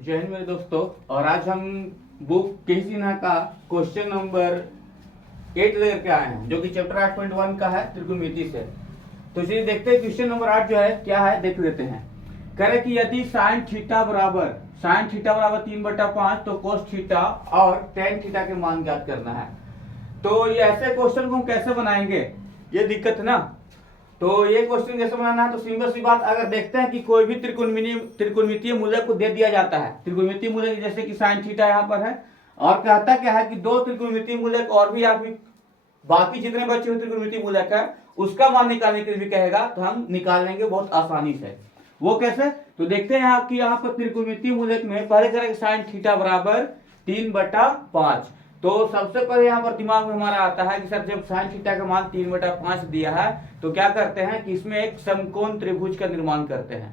जय हिंद मेरे दोस्तों। और आज हम बुक के सिन्हा का क्वेश्चन नंबर 8 लेकर के आए हैं, जो कि चैप्टर 8.1 का है, त्रिकोणमिति से। तो चलिए देखते हैं क्वेश्चन नंबर 8 जो है क्या है, देख लेते हैं। कह रहे कि यदि साइन थीटा बराबर 3/5 तो कोस थीटा और टेन थीटा के मान ज्ञात करना है। तो ये ऐसे क्वेश्चन को हम कैसे बनाएंगे, ये दिक्कत है ना। तो ये क्वेश्चन कैसे बनाना है, तो सिंपल सी बात, अगर देखते हैं कि कोई भी त्रिकोणमितीय मूलक को दे दिया जाता है, त्रिकोणमितीय मूलक जैसे कि साइन थीटा यहाँ पर है, और कहता क्या है कि दो त्रिकोणमितीय मूलक और भी आप बाकी जितने बचे हुए त्रिकोणमितीय मूलक है उसका मान निकालने के लिए भी कहेगा, तो हम निकाल लेंगे बहुत आसानी से। वो कैसे, तो देखते हैं आप कि यहाँ पर त्रिकोणमितीय मूलक में पहले करेंगे साइन थीटा बराबर 3/5। तो सबसे पहले यहाँ पर दिमाग में हमारा आता है कि सर जब साइन थीटा का मान 3/5 दिया है तो क्या करते हैं कि इसमें एक समकोण त्रिभुज का निर्माण करते हैं।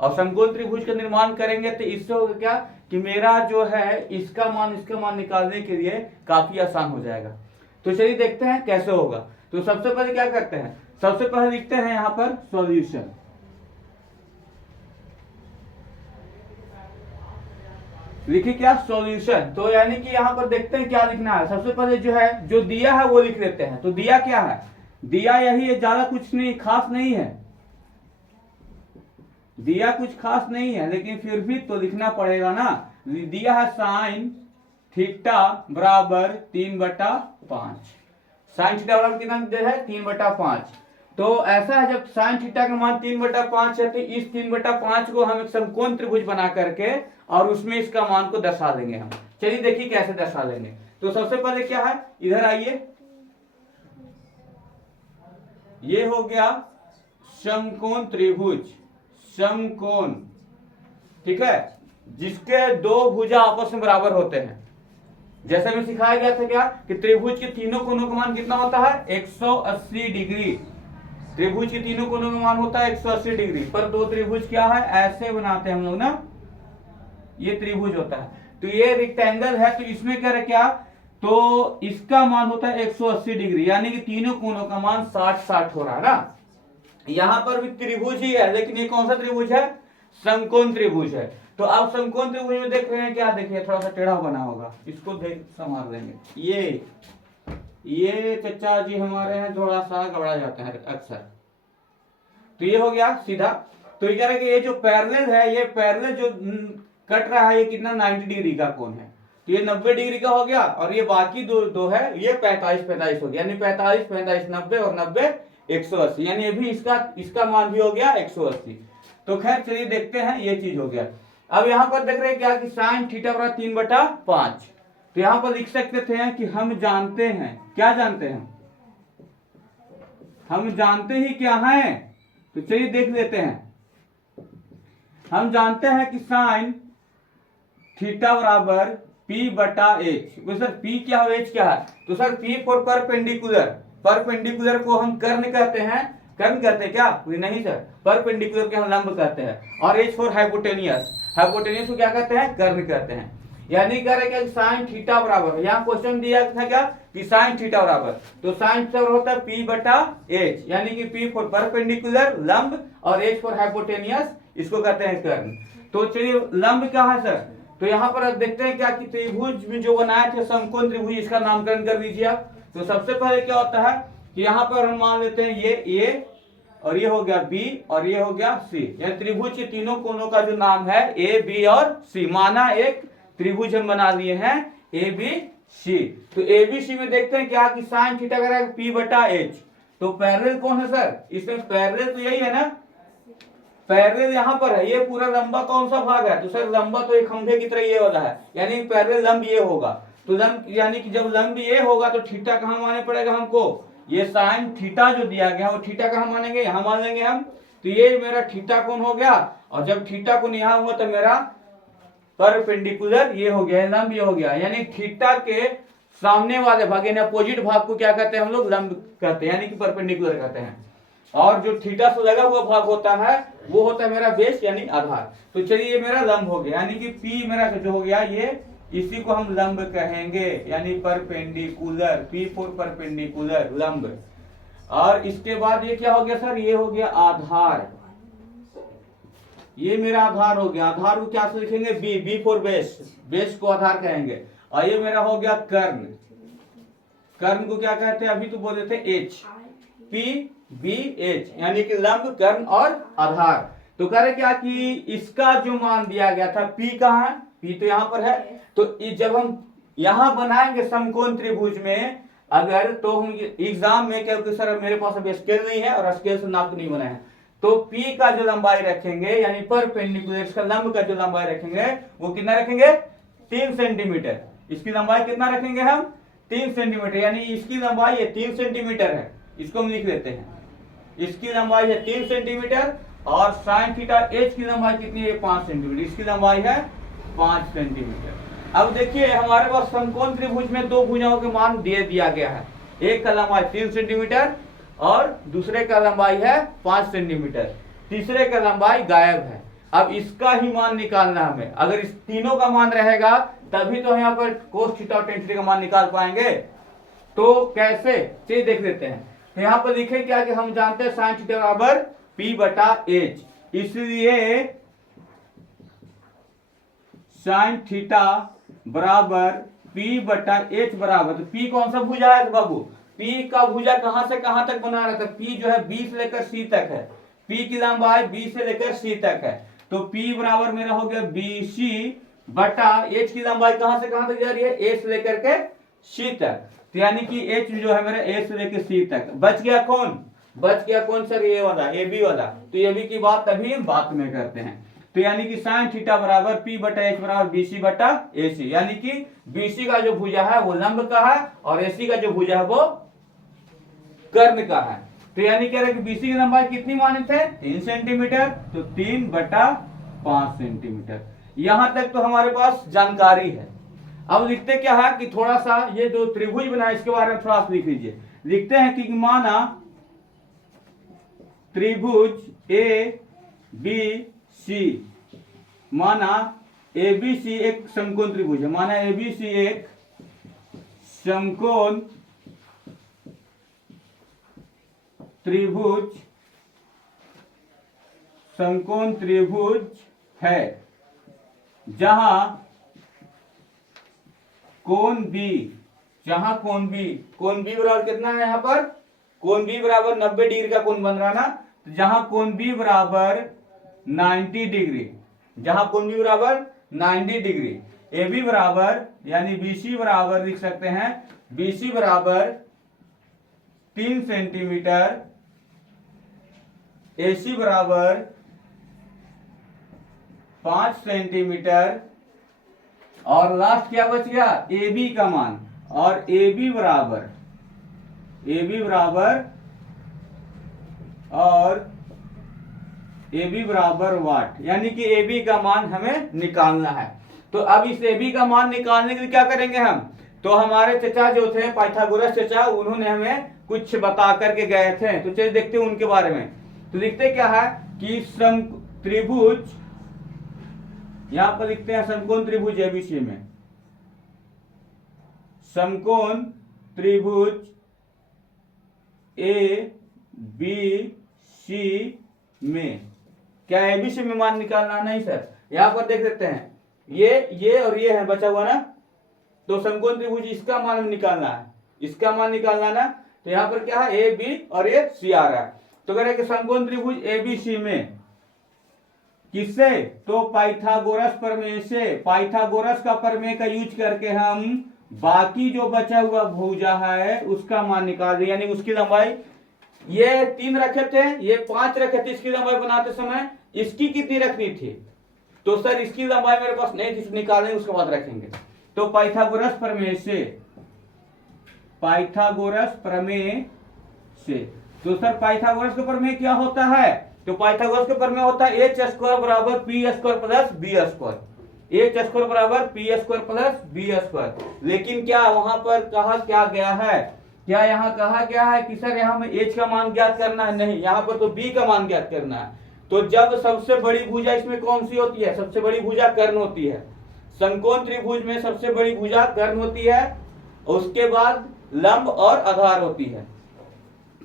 और समकोण त्रिभुज का निर्माण करेंगे तो इससे होगा क्या कि मेरा जो है इसका मान निकालने के लिए काफी आसान हो जाएगा। तो चलिए देखते हैं कैसे होगा। तो सबसे पहले क्या करते हैं, सबसे पहले लिखते हैं यहाँ पर सॉल्यूशन। लिखिए क्या, सॉल्यूशन। तो यानी कि यहाँ पर देखते हैं क्या लिखना है। सबसे पहले जो है जो दिया है वो लिख लेते हैं। तो दिया क्या है, दिया यही है, ज्यादा कुछ नहीं, खास नहीं है, दिया कुछ खास नहीं है, लेकिन फिर भी तो लिखना पड़ेगा ना। दिया है साइन थीटा बराबर 3/5। साइन थीटा बराबर कितना है, 3/5। तो ऐसा है, जब साइन थीटा का मान 3/5 है तो इस 3/5 को हम एक समकोण त्रिभुज बना करके और उसमें इसका मान को दर्शा देंगे हम। चलिए देखिए कैसे दर्शा लेंगे। तो सबसे पहले क्या है, इधर आइए, ये हो गया समकोण त्रिभुज, समकोण, ठीक है, जिसके दो भुजा आपस में बराबर होते हैं। जैसे में सिखाया गया था क्या कि त्रिभुज के तीनों कोनों का मान कितना होता है, 180 डिग्री। त्रिभुज के तीनों कोनों का मान होता है 180 डिग्री। पर दो त्रिभुज क्या है, ऐसे बनाते हैं हम लोग ना, ये त्रिभुज होता है। तो ये रेक्टेंगल है, तो इसमें क्या है क्या, तो इसका मान होता है 180 डिग्री, यानी कि तीनों कोनों का मान 60-60 हो रहा है ना। यहां पर भी त्रिभुज ही है, लेकिन ये कौन सा त्रिभुज है, समकोण त्रिभुज है। तो आप समकोण त्रिभुज में देख रहे हैं क्या, देखिए थोड़ा सा टेढ़ा बना होगा, इसको देख संभाल लेंगे। ये चचा जी हमारे हैं थोड़ा सा गबड़ा जाता है अक्सर। तो ये हो गया सीधा। तो ये कह रहे हैं कि ये जो पैरेलल है, ये पैरेलल जो कट रहा है, ये कितना 90 डिग्री का कोण है। तो ये 90 डिग्री का हो गया, और ये बाकी दो है, ये 45-45 हो गया, यानी 45-45 90 और 90 180, यानी ये भी इसका मान भी हो गया 180। तो खैर चलिए देखते हैं, ये चीज हो गया। अब यहाँ पर देख रहे हैं क्या कि साइन थीटा बराबर 3/5। तो यहाँ पर लिख सकते थे कि हम जानते हैं, क्या जानते हैं, हम जानते ही क्या है। तो चलिए देख लेते हैं। हम जानते हैं कि साइन थीटा बराबर P/H। तो सर P क्या है, H क्या है, तो sir P for perpendicular, perpendicular को हम कर्ण कहते हैं, कर्ण कहते हैं क्या, नहीं सर, परपेंडिकुलर के हम लंब कहते हैं। और H फॉर हाइपोटेनियस, हाइपोटेनियस को क्या कहते हैं, कर्ण कहते हैं। यानी कह रहे कि साइन थीटा बराबर, यहाँ क्वेश्चन दिया था क्या कि साइन थीटा बराबर, तो साइन थीटा होता है P/H, यानी कि P फॉर परपेंडिकुलर लंब और H फॉर हाइपोटेनियस, इसको कहते हैं कर्ण। तो चलिए लंब क्या है सर, तो यहाँ पर देखते हैं क्या कि त्रिभुज में जो बनाए थे समकोण त्रिभुज, इसका नामकरण कर दीजिए आप। तो सबसे पहले क्या होता है कि यहाँ पर हम मान लेते हैं ये A, और ये हो गया B, और ये हो गया C। यानी त्रिभुज के तीनों कोनों का जो नाम है A, B और C, माना एक त्रिभुज हम बना लिए हैं ABC। तो ABC में देखते हैं क्या कि साइन थीटा करेगा P/H। तो पैरेलल कौन है सर, इसमें पैरेलल तो यही है ना, पैरेलल यहाँ पर है, ये पूरा लंबा कौन सा भाग है, तो सर लंबा तो एक खंभे की तरह ये वाला है, यानी पैरेलल लंब ये होगा। तो लंब यानी कि जब लंब ये होगा तो थीटा कहाँ माने पड़ेगा हमको, ये साइन थीटा जो दिया गया वो थीटा कहाँ मानेंगे, यहाँ मान लेंगे हम। तो ये मेरा थीटा कोण हो गया, और जब थीटा कोण यहाँ हुआ तो मेरा परपेंडिकुलर ये हो गया, लंब ये हो गया। यानी थीटा के सामने वाले भाग यानी अपोजिट भाग को क्या कहते हैं हम लोग, लंब कहते हैं, यानी कि परपेंडिकुलर कहते हैं। और जो थीटा से लगा हुआ भाग होता है वो होता है मेरा बेस यानी आधार। तो चलिए ये मेरा लंब हो गया, यानी कि P मेरा जो हो गया, ये इसी को हम लंब कहेंगे, यानी परपेंडिकुलर, P फॉर परपेंडिकुलर लंब। और इसके बाद ये क्या हो गया सर, ये हो गया आधार, ये मेरा आधार हो गया, आधार को क्या से लिखेंगे, B, B for base, base को आधार कहेंगे। और ये मेरा हो गया कर्ण, कर्ण को क्या कहते हैं, अभी तो बोले थे एच, पी बी एच, यानी कि लंब, कर्ण और आधार। तो कह रहे क्या कि इसका जो मान दिया गया था, पी कहाँ है, पी तो यहाँ पर है। तो जब हम यहाँ बनाएंगे समकोण त्रिभुज में अगर, तो हम एग्जाम में, क्योंकि सर मेरे पास अभी स्केल नहीं है और स्केल से नाप नहीं बना है, तो P का जो लंबाई रखेंगे यानी परपेंडिकुलर, इसका लंब का जो लंबाई रखेंगे वो कितना रखेंगे, 3 सेंटीमीटर। इसकी लंबाई कितना रखेंगे हम, 3 सेंटीमीटर, यानी इसकी लंबाई है 3 सेंटीमीटर है, इसको हम लिख लेते हैं, इसकी लंबाई है 3 सेंटीमीटर और साइन थीटा एच की लंबाई कितनी है, 5 सेंटीमीटर, इसकी लंबाई है 5 सेंटीमीटर। अब देखिए हमारे पास समकोण त्रिभुज में दो भुजाओं के मान दे दिया गया है, एक का लंबाई 3 सेंटीमीटर और दूसरे का लंबाई है 5 सेंटीमीटर, तीसरे का लंबाई गायब है। अब इसका ही मान निकालना हमें, अगर इस तीनों का मान रहेगा तभी तो यहाँ पर कोस थीटा और टेन थीटा का मान निकाल पाएंगे। तो कैसे, चलिए देख लेते हैं। तो यहाँ पर लिखे क्या कि हम जानते हैं साइन थीटा बराबर पी बटा एच, इसलिए साइन थीटा बराबर पी बटा एच बराबर, तो पी कौन सा भुजा है बाबू, पी का भुजा कहां से कहां तक बना रहा था, पी जो है बी से लेकर सी तक है, पी की लंबाई बी से लेकर सी तक है, तो पी बराबर मेरा हो गया बी सी बटा एच की लंबाई कहां से कहां तक जा रही है, ए से लेकर के सी तक, तो यानी कि एच जो है मेरा ए से लेकर सी तक। बच गया कौन, बच गया कौन सर, ये वाला, ए बी वाला। तो ए बी की बात अभी बात में करते हैं। तो यानी कि साइन थीटा बराबर पी बटा एच बराबर बीसी बटा एसी, यानी कि बीसी का जो भुजा है वो लंब का है और एसी का जो भुजा है वो कर्ण का है। तो यानी कह रहे कि बीसी की लंबाई कितनी माने थे, 3 सेंटीमीटर, तो 3 बटा 5 सेंटीमीटर। यहां तक तो हमारे पास जानकारी है। अब लिखते क्या है कि थोड़ा सा ये जो त्रिभुज बना है इसके बारे में थोड़ा सा लिख लीजिए। लिखते हैं कि माना त्रिभुज ए बी सी, माना ए बी सी एक समकोण त्रिभुज है, माना ए बी सी एक समकोण त्रिभुज, समकोण त्रिभुज है जहां कोण बी, जहां कोण बी, कोण बी बराबर कितना है, यहां पर कोण बी बराबर 90 डिग्री का कोण बन रहा ना, तो जहां कोण बी बराबर 90 डिग्री, जहां कोण बी बराबर 90 डिग्री, ए बी बराबर यानी बीसी बराबर लिख सकते हैं, बीसी बराबर 3 सेंटीमीटर, एसी बराबर 5 सेंटीमीटर, और लास्ट क्या बच गया, ए बी का मान, और ए बी बराबर और ए बी बराबर वाट, यानी कि ए बी का मान हमें निकालना है। तो अब इस ए बी का मान निकालने के लिए क्या करेंगे हम, तो हमारे चचा जो थे पाइथागोरस चचा, उन्होंने हमें कुछ बता करके गए थे, तो चलिए देखते हैं उनके बारे में। तो लिखते क्या है कि सम त्रिभुज, यहां पर लिखते हैं समकोण त्रिभुज एबीसी में, समकोण त्रिभुज ए बी सी में, क्या एबीसी में मान निकालना, नहीं सर, यहां पर देख सकते हैं ये और ये है बचा हुआ ना, तो समकोण त्रिभुज इसका मान निकालना है, इसका मान निकालना ना, तो यहां पर क्या है ए बी और ये सी आ रहा है। तो कह रहे कि समकोण त्रिभुज एबीसी में किससे, तो पाइथागोरस प्रमेय से, पाइथागोरस का प्रमेय का यूज करके हम बाकी जो बचा हुआ भुजा है उसका मान निकाल रहे, यानी उसकी लंबाई ये 3 रखे थे, ये 5 रखे थे, इसकी लंबाई बनाते समय इसकी कितनी रखनी थी, तो सर इसकी लंबाई मेरे पास नहीं थी, निकालेंगे उसके बाद रखेंगे। तो पाइथागोरस प्रमेय से, पाइथागोरस प्रमेय से, तो सर पाइथागोरस का प्रमेय क्या होता है, तो पाइथागोरस का प्रमेय होता है एच स्क्वायर बराबर P square plus B square, H square बराबर P square plus B square. लेकिन क्या वहां पर कहा क्या गया है, क्या यहाँ कहा गया है कि सर यहाँ में एच का मान ज्ञात करना है, नहीं, यहाँ पर तो बी का मान ज्ञात करना है। तो जब सबसे बड़ी भुजा इसमें कौन सी होती है, सबसे बड़ी भुजा कर्ण होती है, समकोण त्रिभुज में सबसे बड़ी भुजा कर्ण होती है, उसके बाद लंब और आधार होती है।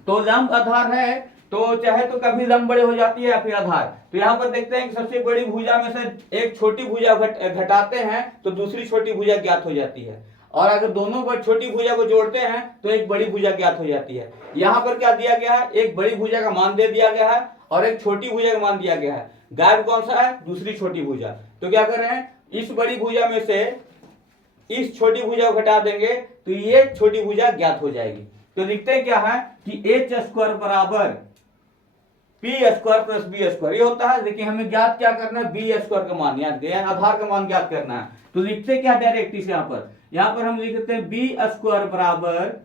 तो लंब आधार है तो तो चाहे तो कभी लंब बड़े हो जाती है या फिर आधार। तो यहाँ पर देखते हैं कि सबसे बड़ी भुजा में से एक छोटी भुजा घटाते हैं तो दूसरी छोटी भुजा ज्ञात हो जाती है, और अगर दोनों पर छोटी भुजा को जोड़ते हैं तो एक बड़ी भुजा ज्ञात हो जाती है। यहाँ पर क्या दिया गया है, एक बड़ी भुजा का मान दे दिया गया है और एक छोटी भुजा का मान दिया गया है। गायब कौन सा है, दूसरी छोटी भुजा। तो क्या कर रहे हैं, इस बड़ी भुजा में से इस छोटी भुजा को घटा देंगे तो ये छोटी भुजा ज्ञात हो जाएगी। तो लिखते हैं क्या है कि एच स्क्वायर बराबर P square plus B square, ये होता है। देखिए हमें ज्ञात क्या करना है, बी स्क्वायर का मान, यानी आधार का मान ज्ञात करना है। तो लिखते क्या डायरेक्ट इस यहाँ पर हम लिख देते हैं बी स्क्वायर बराबर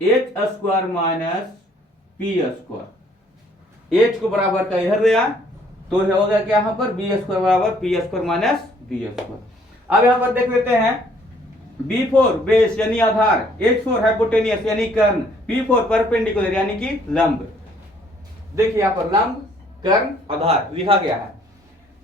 H square minus P square. H को बराबर का इधर दिया तो हो गया क्या यहाँ पर बी स्क्वायर बराबर P square minus B square. अब यहाँ पर देख लेते हैं B4 बेस यानी आधार, H4 हाइपोटेनियस यानी कर्ण, P4 परपेंडिकुलर यानी कि लंब। देखिए यहाँ पर लंब कर्ण आधार लिखा गया है।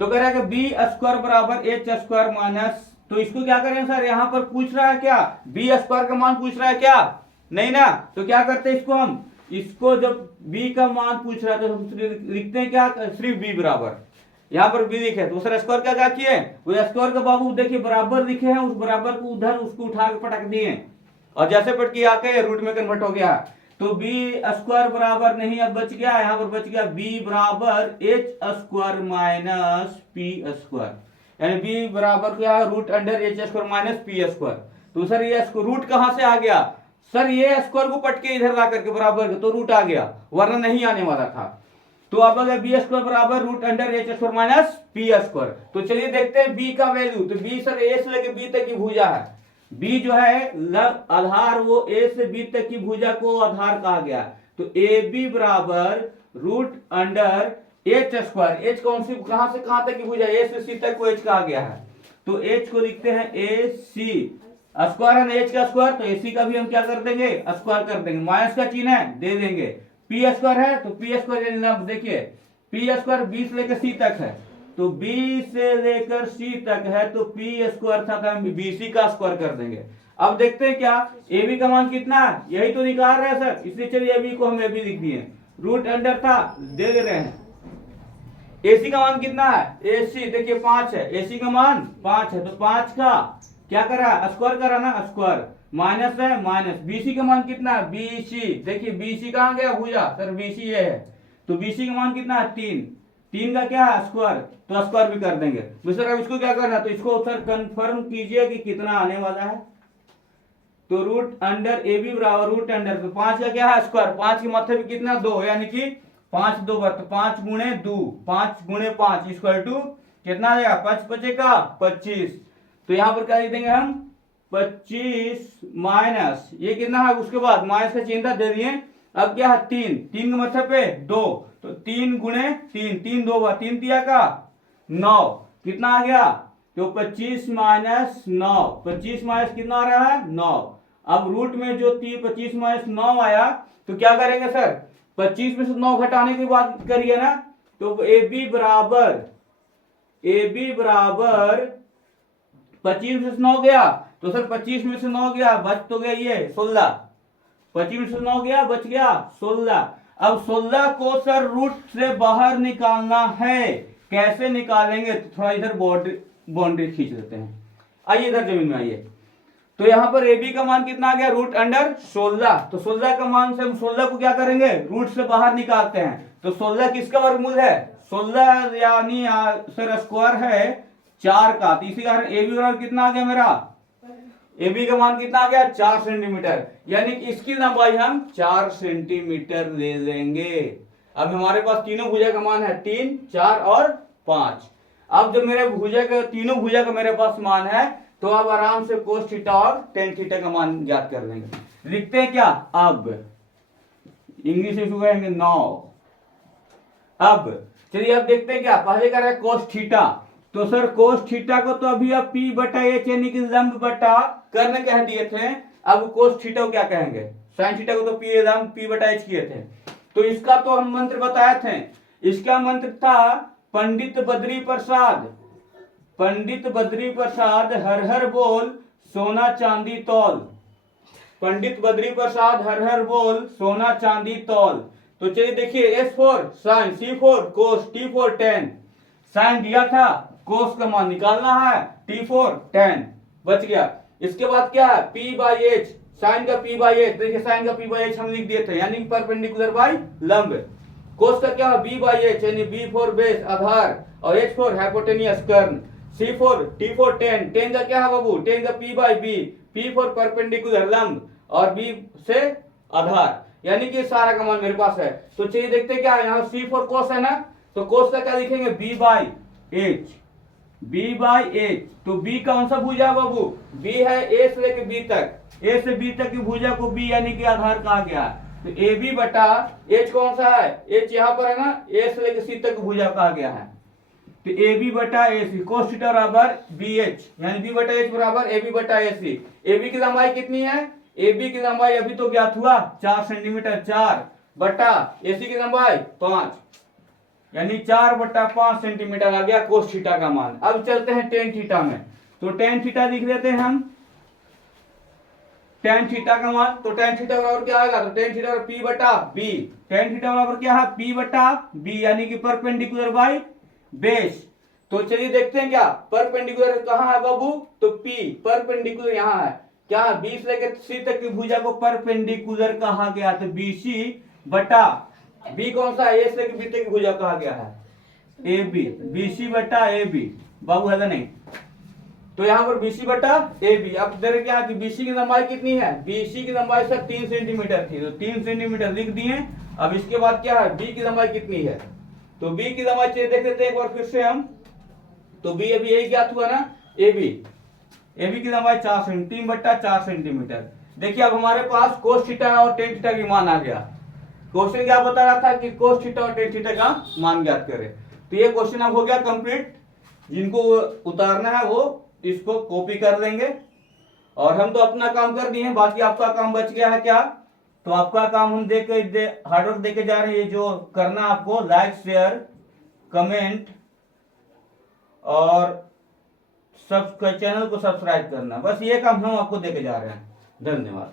तो कह रहा है कि बी स्क्वायर बराबर एच स्क्वायर माइनस, तो इसको क्या करें सर, यहाँ पर पूछ रहा है क्या, बी स्क्वायर का मान पूछ रहा है क्या, नहीं ना। तो क्या करते हैं इसको हम, इसको जब बी का मान पूछ रहा है तो हम लिखते हैं क्या, सिर्फ बी बराबर, यहाँ पर बी लिखे तो सर स्क्वायर क्या किए, वो स्क्वायर का बाबू देखिए बराबर लिखे हैं, उस बराबर को उधर उसको उठा के पटक दिए और जैसे पट के आके रूट में कन्वर्ट हो गया। तो बी स्क्वायर बराबर नहीं, अब बच गया, यहाँ पर बच गया बी बराबर H square minus P square, यानी बी बराबर क्या है, root under H square minus P square. तो सर ये रूट कहां से आ गया, सर ये स्क्वायर को पट के इधर ला करके बराबर तो रूट आ गया, वरना नहीं आने वाला था। तो अब अगर बी स्क्वायर बराबर root under H square minus P square, तो चलिए देखते हैं बी का वैल्यू। तो बी सर ए से लेके बी तक की भुजा है, बी जो है आधार, वो ए से बी तक की भुजा को आधार कहा गया। तो ए बी बराबर root under H square, H कौन सी कहां से कहां तक की भुजा, ए से सी तक को एच कहा गया है। तो एच को लिखते हैं ए सी, स्क्वायर है ना एच का स्क्वायर, तो ए सी का भी हम क्या कर देंगे, स्क्वायर कर देंगे, माइनस का चिन्ह है दे देंगे। पी स्क्वायर है तो पी स्क्वायर देखिए पी स्क्वायर बी से लेकर सी तक है, तो बी से लेकर सी तक है तो पी स्क्वायर था, हम बी सी का स्क्वायर कर देंगे। अब देखते हैं क्या, ए बी का मान कितना है, यही तो निकाल रहे हैं सर, इसलिए चलिए ए बी को हम ए बी लिख दिए, रूट अंडर था दे रहे हैं। ए सी का मान कितना है, ए सी देखिए 5 है, ए सी का मान 5 है, तो 5 का क्या करा, स्क्वायर करा ना, स्क्वायर माइनस है माइनस, बीसी का मान कितना है, बीसी देखिए बीसी कहां गया भुजा, सर बीसी ये है, तो बीसी का मान कितना है 3, 3 का क्या है स्क्वायर, तो स्क्वायर भी कर देंगे। तो सर अब इसको क्या करना है, तो इसको सर कंफर्म कीजिए कि कितना आने वाला है। तो रूट अंडर ए बी बराबर रूट अंडर, तो 5 का क्या है स्क्वायर, 5 के माथे में कितना 2, यानी कि 5 2 बार, तो 5 गुणे 2, 5 गुणे 5 इक्वल टू कितना आ जाएगा, 5 5 का 25। तो यहाँ पर क्या लिख देंगे हम 25 माइनस ये कितना है, उसके बाद माइनस का चिन्ह दे दिए। अब क्या है 3, 3 के मतलब पे 2, तो 3 गुणे 3, 3 2 बार 3 तिया का 9, कितना आ गया, तो 25 माइनस 9, 25 माइनस कितना आ रहा है 9। अब रूट में जो 25 माइनस 9 आया तो क्या करेंगे सर, 25 में से 9 घटाने की बात करिए ना, तो ए बी बराबर 25 में से 9 गया, तो सर 25 में से 9 गया, बच तो गया ये 16, 25 में से 9 गया बच गया 16। अब 16 को सर रूट से बाहर निकालना है, कैसे निकालेंगे, तो थोड़ा इधर बाउंड्री खींच लेते हैं, आइए इधर जमीन में आइए। तो यहाँ पर ए बी का मान कितना आ गया, रूट अंडर 16, तो 16 का मान से हम 16 को क्या करेंगे, रूट से बाहर निकालते हैं। तो 16 किसका वर्गमूल है, 16 यानी सर स्क्वायर है 4 का, तो इसी कारण ए बी बराबर कितना आ गया मेरा, ए बी का मान कितना आ गया 4 सेंटीमीटर, यानी कि इसकी लंबाई हम 4 सेंटीमीटर ले लेंगे। अब हमारे पास तीनों भुजा का मान है 3 4 और 5। अब जब मेरे भुजा का तीनों भुजा का मेरे पास मान है तो अब आराम से कोस थीटा और टेन थीटा का मान ज्ञात कर लेंगे। लिखते हैं क्या, अब इंग्लिश में कहेंगे 9। अब चलिए अब देखते हैं क्या, पहले कर रहा है कोस थीटा, तो सर कोस थीटा को तो अभी आप पी बटा एच यानी कि लंब बटा कर्ण कह दिए थे, अब कोस थीटा को क्या कहेंगे, साइन थीटा को तो पी लंब पी बटा एच किए थे। तो इसका तो हम मंत्र बताए थे, इसका मंत्र था पंडित बद्री प्रसाद, पंडित बद्री प्रसाद हर हर बोल सोना चांदी तौल, पंडित बद्री प्रसाद हर हर बोल सोना चांदी तौल। तो चलिए देखिए, S for sine, C for cos, T for tan. Sine दिया था, कोस का मान निकालना है, T फॉर टेन, बच गया। इसके बाद क्या है, P बाई एच, साइन का P बाई एच, देखिए साइन का P बाई एच हम लिख दिए थे, यानी परपेंडिकुलर बाई लंब। कोस का क्या है, B बाई एच, यानी B फॉर बेस आधार, और H फॉर हाइपोटेनियस कर्ण, C for T for tan, tan का क्या है बाबू, टेन का P by B, P for perpendicular लंब, और B से आधार, यानी कि सारा का मान मेरे पास है। तो चलिए देखते क्या है, यहाँ C फॉर कोस है ना, तो कोस का क्या लिखेंगे, B by H, B by H. तो B कौन सा भुजा बाबू, B है A से लेके B तक, A से B तक की भुजा को B यानी कि आधार कहा गया। तो AB बटा H कौन सा है, H यहाँ पर है ना, A से लेके C तक भुजा कहा गया है। तो AB बटा AC, कोस थीटा बराबर BH, यानी B बटा H बराबर AB बटा AC। AB की लंबाई कितनी है, AB की लंबाई अभी तो ज्ञात हुआ 4 सेंटीमीटर, 4 बटा AC की लंबाई 5, यानी 4 बटा 5 सेंटीमीटर आ गया कोस थीटा का मान। अब चलते हैं टेन थीटा में, तो टेन थीटा लिख देते हैं हम, टेन थीटा का मान। तो टेन थीटा बराबर क्या आएगा, तो टेन थीटा बराबर P बटा B, टेन थीटा बराबर क्या है, P बटा B, यानी कि परपेंडिकुलर बाई बेस। तो चलिए देखते हैं क्या, परपेंडिकुलर कहाँ है बाबू, तो P परपेंडिकुलर यहाँ है, क्या B से लेकर C तक की भुजा को परपेंडिकुलर कहा गया, तो BC बटा B कौन सा है, A से लेकर B तक की भुजा कहा गया है AB, BC बटा AB, बाबू है नहीं, तो यहाँ पर BC बटा AB। अब देख क्या कि BC की लंबाई कितनी है, BC की लंबाई सर 3 सेंटीमीटर थी, तो 3 सेंटीमीटर लिख दिए। अब इसके बाद क्या है, B की लंबाई कितनी है, तो B की लंबाई चलिए देख लेते हैं एक बार फिर से हम, तो B अभी यही ज्ञात हुआ ना, AB की लंबाई 3 बट्टा 4 सेंटीमीटर। देखिए अब हमारे पास कोस थीटा और टेन थीटा की मान आ गया। क्वेश्चन क्या बता रहा था कि कोस थीटा और टेन थीटा का मान ज्ञात करें। तो ये क्वेश्चन अब हो गया कंप्लीट, जिनको उतारना है वो इसको कॉपी कर देंगे, और हम तो अपना काम कर दिए हैं, बाकी आपका काम बच गया है क्या, तो आपका काम हम हार्डवर्क देके जा रहे हैं। जो करना आपको, लाइक शेयर कमेंट और चैनल को सब्सक्राइब करना, बस ये काम हम आपको देके जा रहे हैं। धन्यवाद।